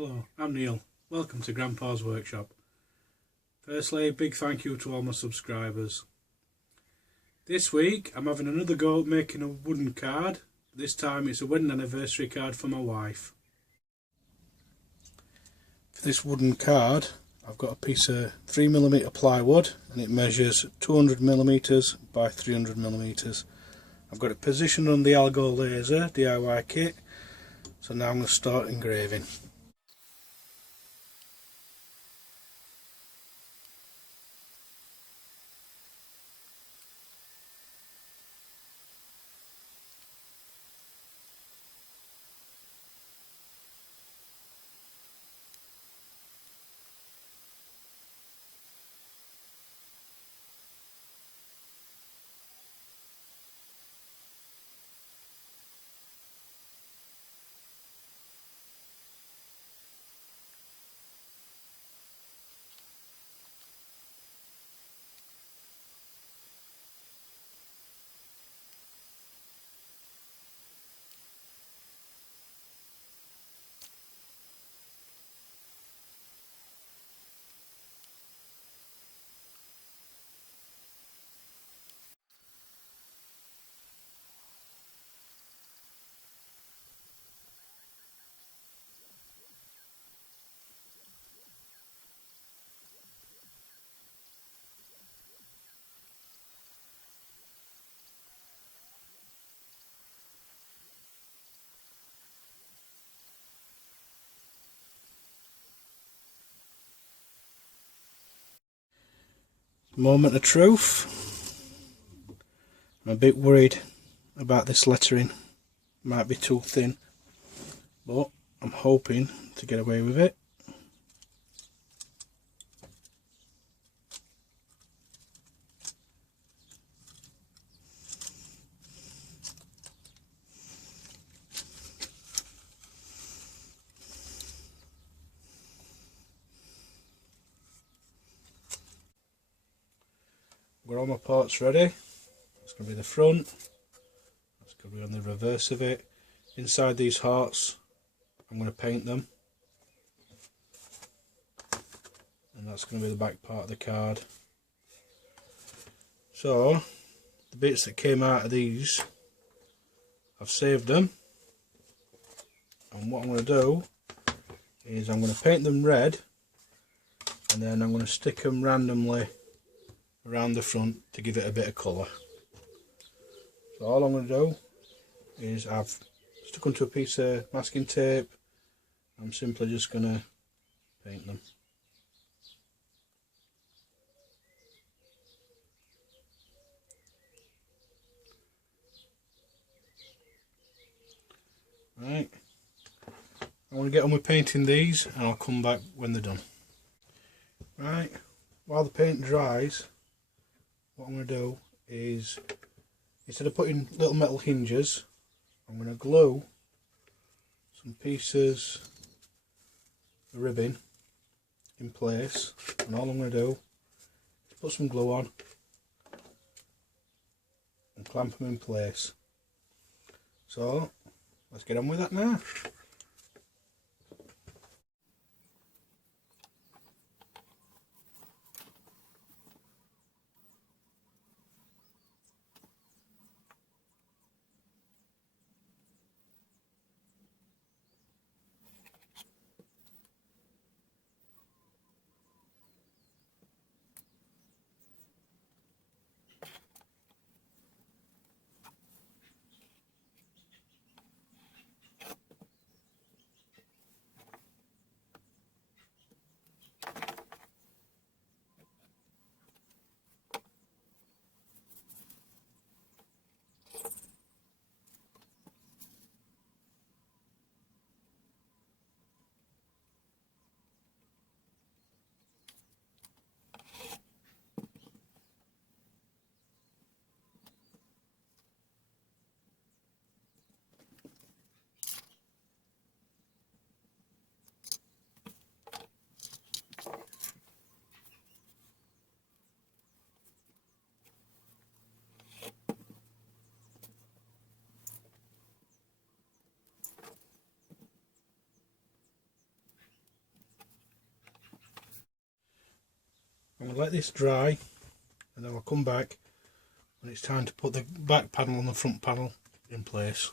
Hello, I'm Neil. Welcome to Grandpa's Workshop. Firstly, big thank you to all my subscribers. This week I'm having another go at making a wooden card. This time it's a wedding anniversary card for my wife. For this wooden card I've got a piece of 3mm plywood and it measures 200mm by 300mm. I've got it positioned on the Algo Laser DIY kit, so now I'm going to start engraving. Moment of truth. I'm a bit worried about this lettering. Might be too thin, but I'm hoping to get away with it. Got all my parts ready. It's going to be the front, it's going to be on the reverse of it. Inside these hearts I'm going to paint them, and that's going to be the back part of the card. So the bits that came out of these, I've saved them, and what I'm going to do is I'm going to paint them red, and then I'm going to stick them randomly around the front to give it a bit of colour. So all I'm going to do is I've stuck onto a piece of masking tape. I'm simply just going to paint them. Right, I want to get on with painting these and I'll come back when they're done. Right, while the paint dries, what I'm going to do is, instead of putting little metal hinges, I'm going to glue some pieces of ribbon in place, and all I'm going to do is put some glue on and clamp them in place. So let's get on with that now. I'm going to let this dry, and then I'll come back when it's time to put the back panel and the front panel in place.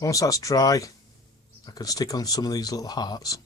Once that's dry, I can stick on some of these little hearts.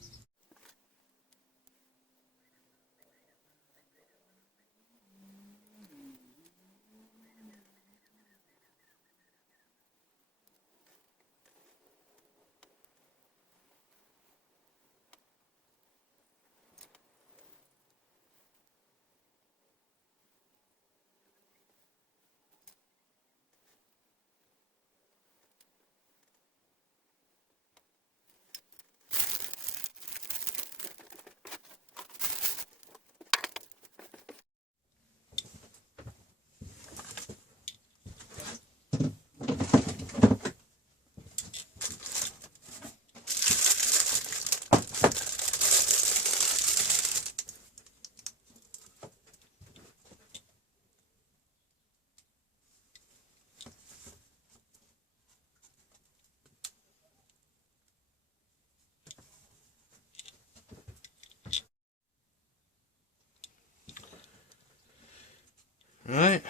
Right,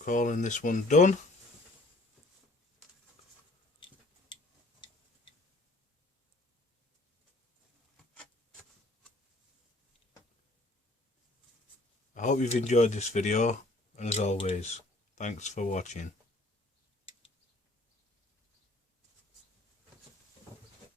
calling this one done. I hope you've enjoyed this video, and as always, thanks for watching.